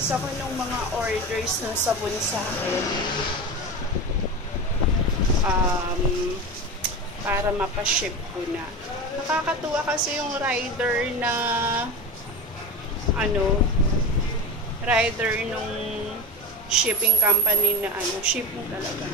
nag-place ako ng mga orders ng sabon sa akin. Para mapaship ko na. Nakakatuwa kasi yung rider na rider nung shipping company na shipping talaga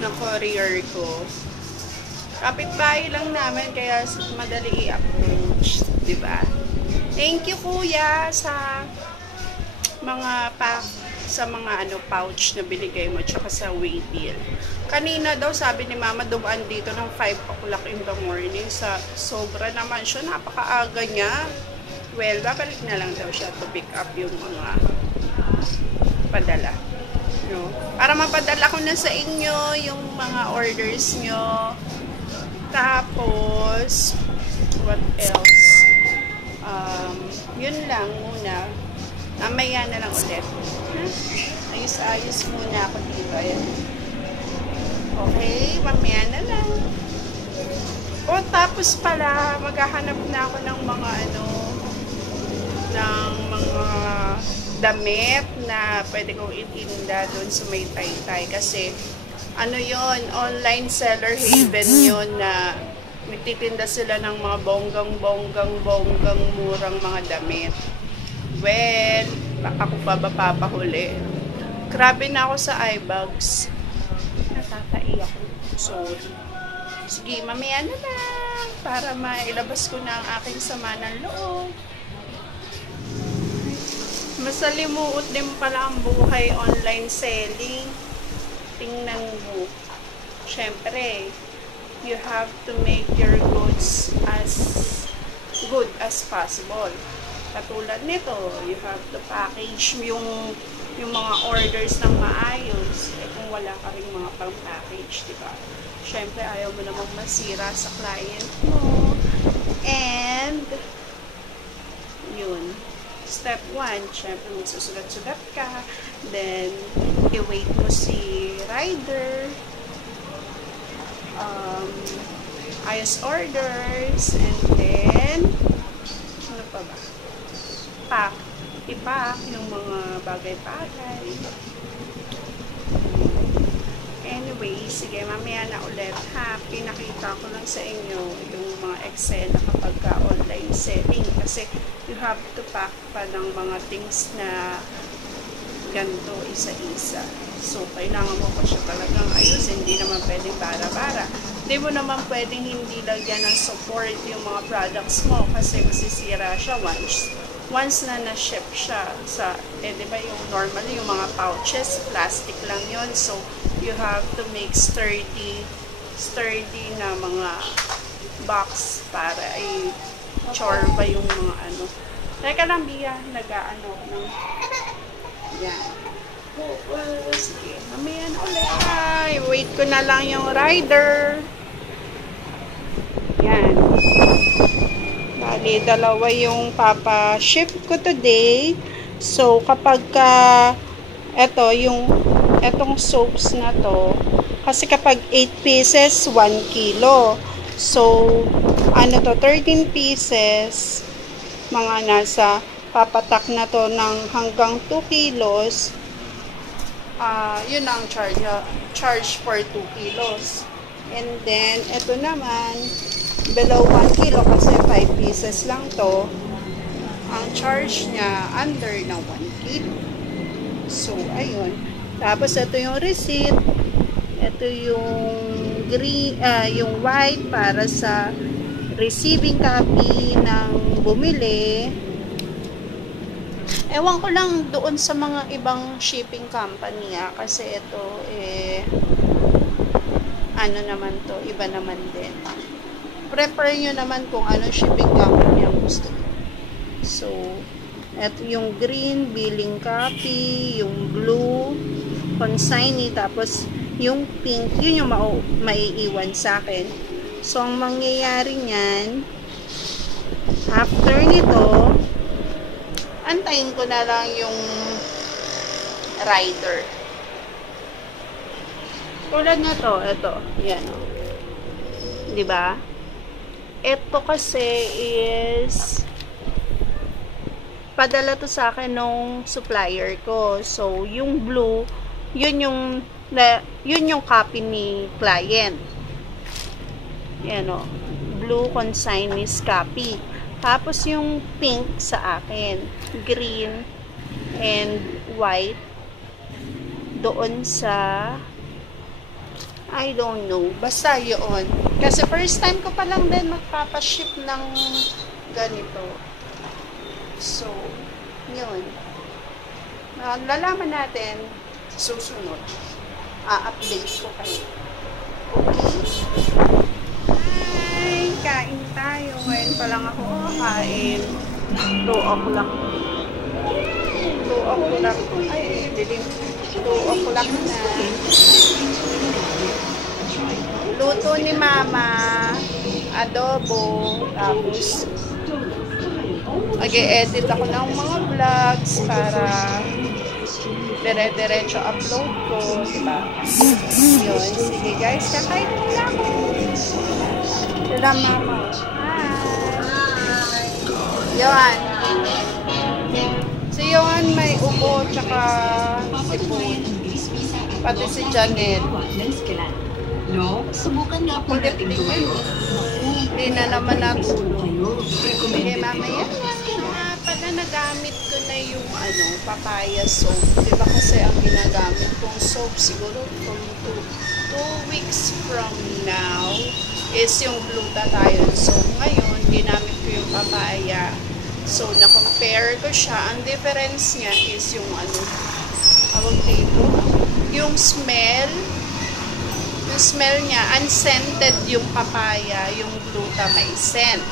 na courier ko. Kapitbahay lang namin kaya madali i-approach, 'di ba? Thank you kuya sa mga pouch na binigay mo tsaka sa waybill. Kanina daw sabi ni mama dumaan dito ng 5 o'clock in the morning. Sobra naman siya, napakaaga niya. Well, babalik na lang daw siya to pick up yung mga padala. No? Para mapadala ko na sa inyo yung mga orders nyo. Tapos, what else? Yun lang muna. Mamaya na lang ulit. Ayos-ayos muna ako dito. Ayan. Okay, mamaya na lang. O, tapos pala, maghahanap na ako ng mga damit na pwede kong itinda doon sa may Taytay. Kasi, yon, online seller haven yon na nagtitinda sila ng mga bonggang murang mga damit. Well, ako pa ba papahuli? Grabe na ako sa eyebags. Natatai ako. Sorry. Sige, mamaya na lang para mailabas ko na ang aking sama ng loob. Masalimuot din pala ang buhay online selling. Tingnan mo. Syempre, you have to make your goods as good as possible. Katulad nito, you have to package yung mga orders ng maayos. Kung wala ka rin mga pang-package, diba? Syempre, ayaw mo namang masira sa client mo. And, yun. Step 1, syempre magsusulat-sulat ka. Then, i-wait mo si rider. Ayos orders. And then, ano pa ba? I-pack yung mga bagay-bagay. Anyway, sige, mamaya na ulit. Pinakita ko lang sa inyo yung mga Excel na kapag online selling. Kasi you have to pack pa ng mga things na ganito isa-isa. So, kailangan mo pa siya talagang ayos. Hindi naman pwedeng bara-bara. Hindi mo naman pwedeng hindi lagyan ng support yung mga products mo kasi masisira siya once na na-ship siya sa, di ba yung normally yung mga pouches, plastic lang yon. So, you have to make sturdy na mga box para i-chorba yung mga Teka lang, Bia, nag-aano ng yan. Well, sige, mamaya na ulit. Wait ko na lang yung rider. Yan. Bali, dalawa yung papa-ship ko today. So, kapag etong soaps na to, kasi kapag 8 pieces, 1 kilo. So, 13 pieces, mga nasa, papatak na to ng hanggang 2 kilos. Yun ang charge for 2 kilos. And then, ito naman, below 1 kilo kasi 5 pieces lang to. Ang charge niya under na 1 kilo. So, ayun. Tapos, ito yung receipt. Ito yung green, yung white para sa receiving copy ng bumili. Ewan ko lang doon sa mga ibang shipping company kasi ito naman to, iba naman din. Prepare nyo naman kung anong shipping company ang gusto nyo. So, ito yung green, billing copy, yung blue, consignee, tapos yung pink, yun yung maiiwan sa akin. So, ang mangyayari niyan, after nito, antayin ko na lang yung rider. Tulad na to, ito, yan o. Diba? Ito kasi is padala to sa akin nung supplier ko. So, yung blue, yun yung copy ni client. Yan o. Blue consignee copy. Tapos yung pink sa akin. Green and white doon sa I don't know. Basta yun. Kasi first time ko pa lang din magpapaship ng ganito. So, yun. Lalaman natin susunod. Update ko kayo. Okay? Hi! Kain tayo. Ngayon pa lang ako kain. 2 o'clock. 2 o'clock. Ay, dilim. 2 o'clock na. Luto ni Mama. Adobo. Tapos, mag-e-edit ako ng mga vlogs para dire-diretso upload ko, diba? Yun. Sige guys, kakain muna ako. Sila Mama. Hi! Yun. So yun, may ubo tsaka sipon. Pati si Janelle. Subukan nga po natin gawin. Hindi na naman natulog. Sige, mamaya pala nagamit ko na yung papaya soap. Diba kasi ang ginagamit kong soap siguro from 2 weeks from now is yung glutathione soap. Ngayon, ginamit ko yung papaya. So, na-compare ko siya. Ang difference niya is yung tawag dito, yung smell niya, unscented yung papaya, yung gluta may scent.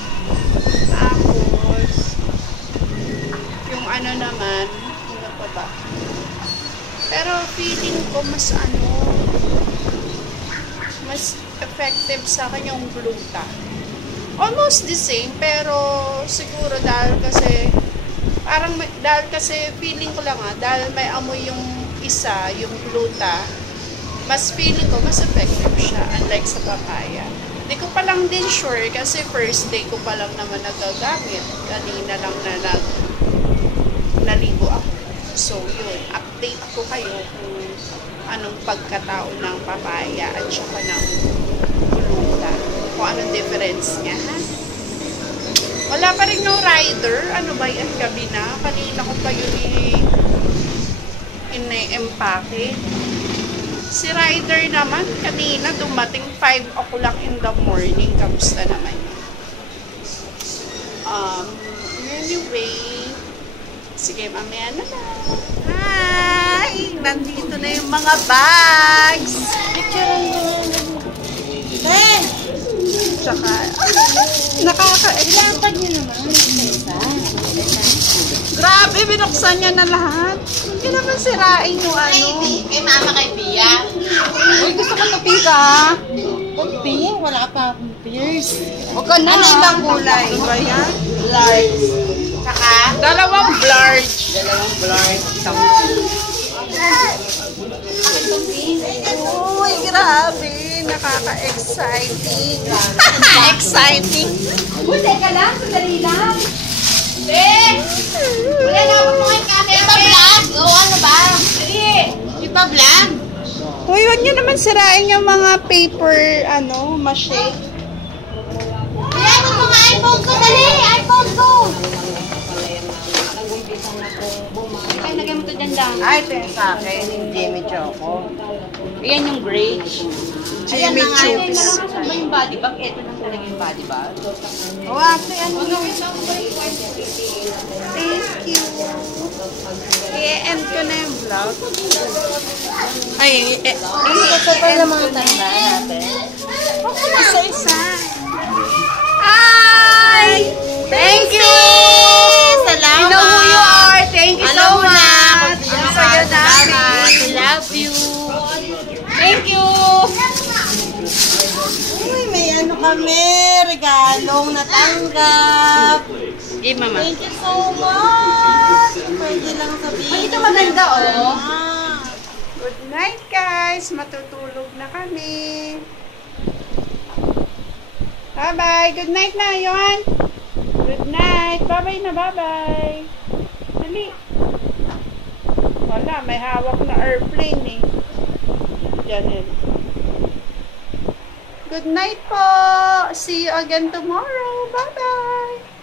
Tapos, yung naman, ano pa ba? Pero feeling ko mas mas effective sa akin yung gluta. Almost the same, pero siguro dahil kasi feeling ko lang dahil may amoy yung isa, yung gluta, mas feeling ko, mas effective siya, unlike sa papaya. Hindi ko pa lang din sure, kasi first day ko pa lang naman nagagamit. Kanina lang na naligo ako. So, yun, update ko kayo kung anong pagkatao ng papaya at saka ng gluta. Kung anong difference niya, ha? Wala pa rin yung rider. Ano ba yan? Gabi na. Kanina ko pa yun ine-empake. Si rider naman, kanina dumating 5 o'clock in the morning. Kamusta naman yun? Anyway, sige, mamaya na lang. Hi! Nandito na yung mga bags. Picturean mo na. Tsaka, Ilapad niyo naman. Isa. grabe, binuksan niya na lahat. Hindi naman sirain yung Kay mama, kay Pia. Uy, gusto ko ito pika. Pia, wala pa akong pierce. Huwag ka na. Ano ibang kulay? Ba yan? Large. Saka? Dalawang large. Isang Uy, grabe. Nakaka-exciting. Exciting. Uy, teka lang. Sandali lang. Wala na ako mga camera. Ipa-vlog? O ano ba? Dali. Ipa-vlog? Uy, huwag niyo naman sirain yung mga paper, mache. Kaya yung mga iPhone ko. Dali. iPhone ko. Ay, lagay mo ito dyan lang. Ay, ito yung sa akin, yung Jimmy Choco. Ayan yung gray. Jimmy Chooks. Nalakas ba yung body bag? Ito lang talaga yung body bag. O, ate, ano? Thank you. I-end ko na yung vlog. Ay, Ito pa yung mga tanda natin. isa-isa. Hi! Thank you! Salamat! You know who you are. Thank you so much. Ang saya namin. I love you. Thank you. Uy, may kami, regalong natanggap. Okay, mama. Thank you so much. Pwede lang sabihin. Ay, ito maganda, oh. Good night, guys. Matutulog na kami. Bye-bye. Good night na, Yohan. Good night. Bye-bye na, bye-bye. Dali. Wala, may hawak na airplane eh. Janelle. Good night po. See you again tomorrow. Bye-bye.